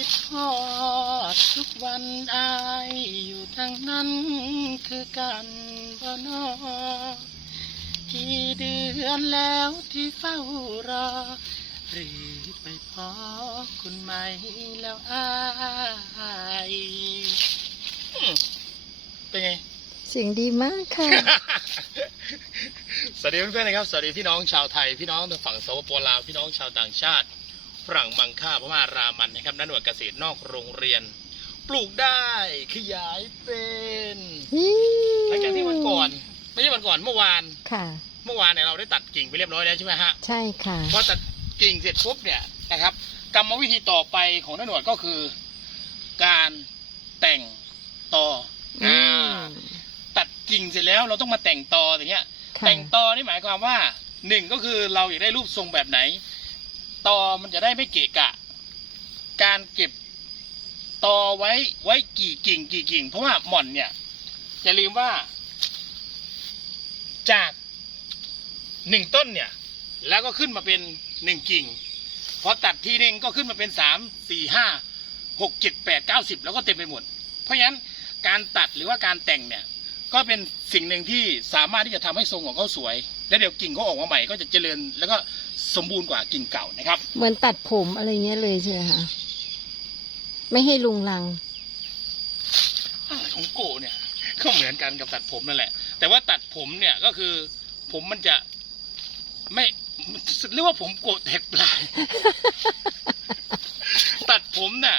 คิดฮอดทุกวันอายอยู่ทางนั้นคือกันบ่นอกี่เดือนแล้วที่เฝ้ารอรีบไปพอคุณไหมแล้วอายอืมเป็นไง เสียงดีมากค่ะ สวัสดีเพื่อนๆนะครับ สวัสดีพี่น้องชาวไทย พี่น้องทางฝั่งสปปลาว พี่น้องชาวต่างชาติ ฝรั่งมังค่าพม่ารามันนะครับนักหน่วยเกษตรนอกโรงเรียน ปลูกได้ขยายเป็นหลังจากที่วันก่อน ไม่ใช่วันก่อนเมื่อวานค่ะ เมื่อวานเนี่ยเราได้ตัดกิ่งไปเรียบร้อยแล้วใช่ไหมฮะใช่ค่ะพอตัดกิ่งเสร็จปุ๊บเนี่ยนะครับกรรมวิธีต่อไปของนักหน่วยก็คือ การแต่งต่อออือ่ามตัดกิ่งเสร็จแล้วเราต้องมาแต่งตออย่างเงี้ยค่ะแต่งตอนี่หมายความว่าหนึ่งก็คือเราอยากได้รูปทรงแบบไหน ตอมันจะได้ไม่เกะกะ การเก็บตอไว้ไว้กี่กิ่งกี่กิ่ง เพราะว่าหม่อนเนี่ยอย่าลืมว่า จากหนึ่งต้นเนี่ย แล้วก็ขึ้นมาเป็นหนึ่งกิ่งพอตัดทีนึงก็ขึ้นมาเป็นสามสี่ห้าหกเจ็ดแปดเก้าสิบแล้วก็เต็มไปหมด เพราะฉะนั้นการตัดหรือว่าการแต่งเนี่ย ก็เป็นสิ่งหนึ่งที่สามารถที่จะทำให้ทรงของเขาสวย และเดี๋ยวกิ่งเขาออกมาใหม่ก็จะเจริญแล้วก็ สมบูรณ์กว่ากิ่งเก่านะครับ เหมือนตัดผมอะไรเงี้ยเลยใช่ไหมคะไม่ให้ลุงลังอะไรของโกเนี่ยก็เหมือนกันกับตัดผมนั่นแหละ แต่ว่าตัดผมเนี่ยก็คือ ผมมันจะไม่เรียกว่าผมโกะแตกปลาย ตัดผมน่ะ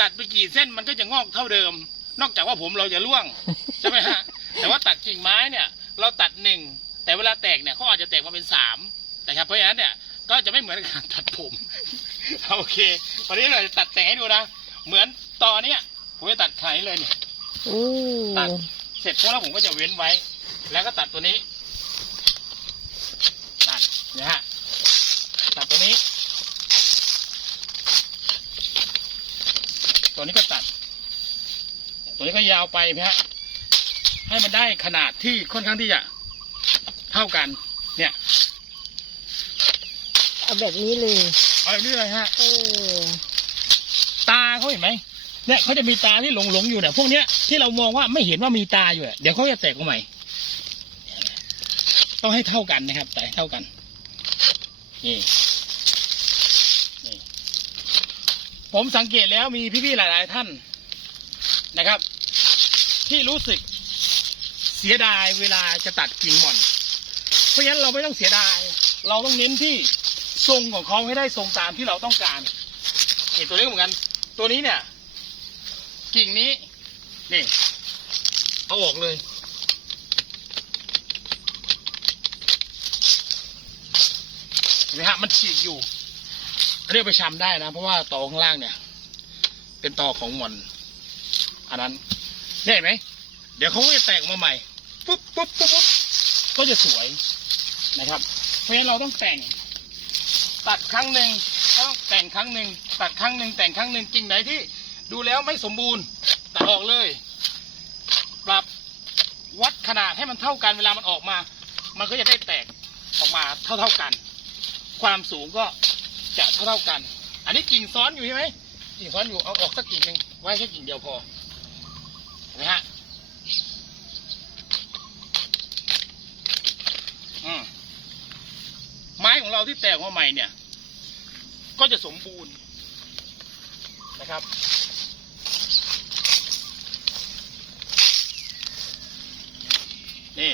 ตัดไปกี่เส้นมันก็จะงอกเท่าเดิม นอกจากว่าผมเราจะร่วงใช่ไหมฮะแต่ว่าตัดกิ่งไม้เนี่ย เราตัดหนึ่งแต่เวลาแตกเนี่ยเขาอาจจะแตกมาเป็นสาม นะครับ เพราะฉะนั้นเนี่ยก็จะไม่เหมือนการตัดผมโอเควันนี้เราจะตัดแต่งให้ดูนะ เหมือนตอนเนี้ยผมจะตัดไข่เลยเนี่ยโอ้ตัดเสร็จปุ๊บแล้วผมก็จะเว้นไว้ แล้วก็ตัดตัวนี้ ตัดเนี่ยฮะตัดตัวนี้ ตัวนี้ก็ตัด ตัวนี้ก็ยาวไปนะฮะให้มันได้ขนาดที่ค่อนข้างที่จะเท่ากัน เนี่ย เอาแบบนี้เลยเอาแบบนี้เลยฮะเออตาเขาเห็นไหมเนี่ยเขาจะมีตาที่หลงหลงๆอยู่เนี่ยพวกเนี้ยที่เรามองว่าไม่เห็นว่ามีตาอยู่อะเดี๋ยวเขาจะแตกออกใหม่ต้องให้เท่ากันนะครับ แต่ให้เท่ากันนี่นี่ผมสังเกตแล้วมีพี่ๆหลาย ๆ ท่านนะครับ ที่รู้สึกเสียดายเวลาจะตัดกิ่งหม่อน เพราะฉะนั้นเราไม่ต้องเสียดาย เราต้องเน้นที่ ทรงของเขาให้ได้ทรงตามที่เราต้องการนี่ตัวนี้เหมือนกัน ตัวนี้เนี่ย กิ่งนี้ นี่เอาออกเลย เห็นไหมฮะมันฉีกอยู่เรียกไปชำได้นะ เพราะว่าตอข้างล่างเนี่ย เป็นตอของหมอนอันนั้นเนี่ยเห็นไหมเดี๋ยวเขาก็จะแตกออกมาใหม่ปุ๊บปุ๊บปุ๊บปุ๊บก็จะสวยนะครับ เพราะฉะนั้นเราต้องแต่ง ตัดครั้งหนึ่งต้องแต่งครั้งหนึ่งตัดครั้งหนึ่งแต่งครั้งหนึ่งกิ่งไหนที่ ดูแล้วไม่สมบูรณ์ตัดออกเลย ปรับวัดขนาดให้มันเท่ากันเวลามันออกมา มันก็จะได้แตกออกมาเท่าเท่ากัน ความสูงก็จะเท่าเท่ากัน อันนี้กิ่งซ้อนอยู่ใช่ไหมกิ่งซ้อนอยู่เอาออกสักกิ่งหนึ่งไว้แค่กิ่งเดียวพอเห็นไหมฮะอืม ไม้ของเรา ที่แตกมาใหม่เนี่ย ก็จะสมบูรณ์นะครับ นี่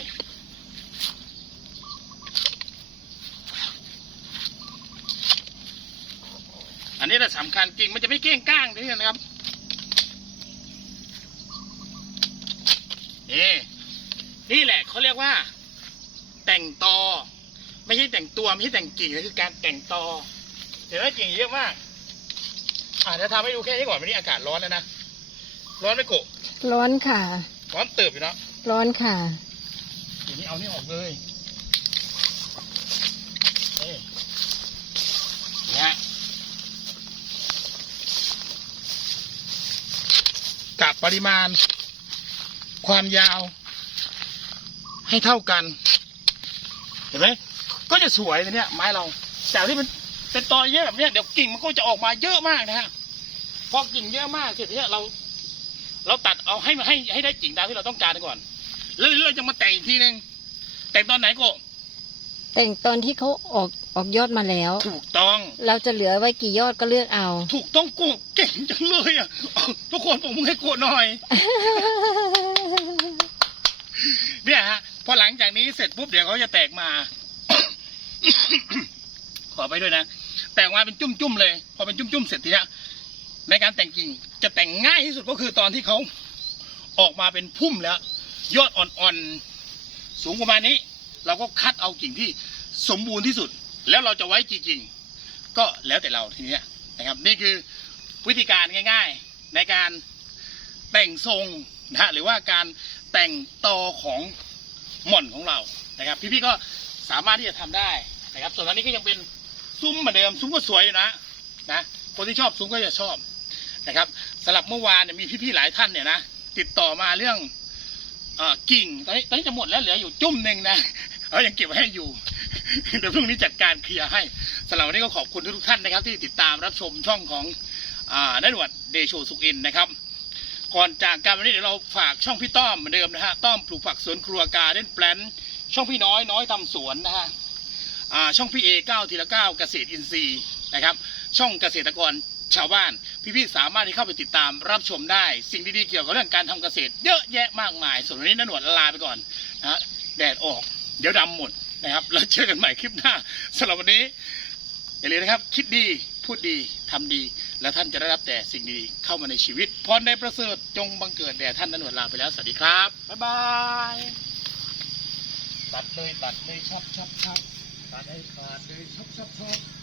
อันนี้แหละสำคัญจริงมันจะไม่เก้งก้างนี่นะครับนี่นี่แหละเขาเรียกว่า แต่งตอ ไม่ใช่แต่งตัวไม่ใช่แต่งกิ่งนะคือการแต่งตอเห็นไหมกิ่งเยอะมากอ่าจะทำให้ดูแค่นี้ก่อนวันนี้อากาศร้อนแล้วนะร้อนไหมโกะร้อนค่ะ ร้อนเติบอยู่เนาะร้อนค่ะอย่างนี้เอานี่ออกเลยนี่นะฮะกับปริมาณ ความยาว ให้เท่ากัน เห็นไหม ก็จะสวยเลยเนี่ยไม้เราจากที่มันเป็นตอเยอะแบบเนี้ยเดี๋ยวกิ่งมันก็จะออกมาเยอะมากนะฮะพอกิ่งเยอะมากเสร็จเนี่ยเรา เราตัดเอาให้ให้ให้ได้กิ่งตามที่เราต้องการก่อน แล้วเราจะมาแต่งอีกทีนึงแต่งตอนไหนก็ แต่งตอนที่เขาออกออกยอดมาแล้ว ถูกต้อง เราจะเหลือไว้กี่ยอดก็เลือกเอา ถูกต้องโกะเก่งจังเลยอะเอาทุกคนผมมึงให้โกะหน่อย เนี่ยฮะพอหลังจากนี้เสร็จปุ๊บเดี๋ยวเขาจะแตกมา ขอไปด้วยนะ แตกมาเป็นจุ่มๆเลย พอเป็นจุ่มๆเสร็จทีนี้ในการแต่งกิ่งจะแต่งง่ายที่สุดก็คือตอนที่เขาออกมาเป็นพุ่มแล้ว ยอดอ่อนๆสูงประมาณนี้ เราก็คัดเอากิ่งที่สมบูรณ์ที่สุด แล้วเราจะไว้กี่กิ่งก็แล้วแต่เราทีนี้นะครับ นี่คือวิธีการง่าย ๆในการแต่งทรงนะฮะหรือว่าการแต่งตอของ หม่อนของเรานะครับ พี่ๆก็สามารถที่จะทำได้นะครับ ส่วนอันนี้ก็ยังเป็นซุ้มเหมือนเดิมซุ้มก็สวยอยู่นะนะคนที่ชอบซุ้มก็จะชอบนะครับสำหรับเมื่อวานเนี่ยมีพี่ๆหลายท่านเนี่ยนะติดต่อมาเรื่องเออกิ่งตอนนี้ตอนนี้จะหมดแล้วเหลืออยู่จุ่มหนึ่งนะเรายังเก็บไว้ให้อยู่เดี๋ยวพรุ่งนี้จัดการเคลียร์ให้สำหรับวันนี้ก็ขอบคุณทุกท่านนะครับ ที่ติดตามรับชมช่องของอ่านันวดเดโชสุกินนะครับ ก่อนจากการวันนี้เดี๋ยวเราฝากช่องพี่ต้อมเหมือนเดิมนะฮะต้อมปลูกผักสวนครัวกาเด่นแปลนช่องพี่น้อยน้อยทำสวนนะฮะอ่าช่องพี่เอเก้าทีละเก้าเกษตรอินทรีย์นะครับ ช่องเกษตรกรชาวบ้าน พี่ๆสามารถที่เข้าไปติดตามรับชมได้ สิ่งดีๆเกี่ยวกับเรื่องการทำเกษตร เยอะแยะมากมาย ส่วนวันนี้นันหนวดลาไปก่อนนะฮะแดดออก เดี๋ยวดำหมดนะครับแล้วเจอกันใหม่คลิปหน้าสำหรับวันนี้อย่าลืมนะครับ คิดดี พูดดีทำดี แล้วท่านจะได้รับแต่สิ่งดีๆเข้ามาในชีวิตพรในประเสริฐจงบังเกิดแด่ท่านนันหนวดลาไปแล้วสวัสดีครับ บ๊ายบายตัดเลยตัดเลยชอบชอบชอบตัดให้ขาดเลยชอบชอบชอบ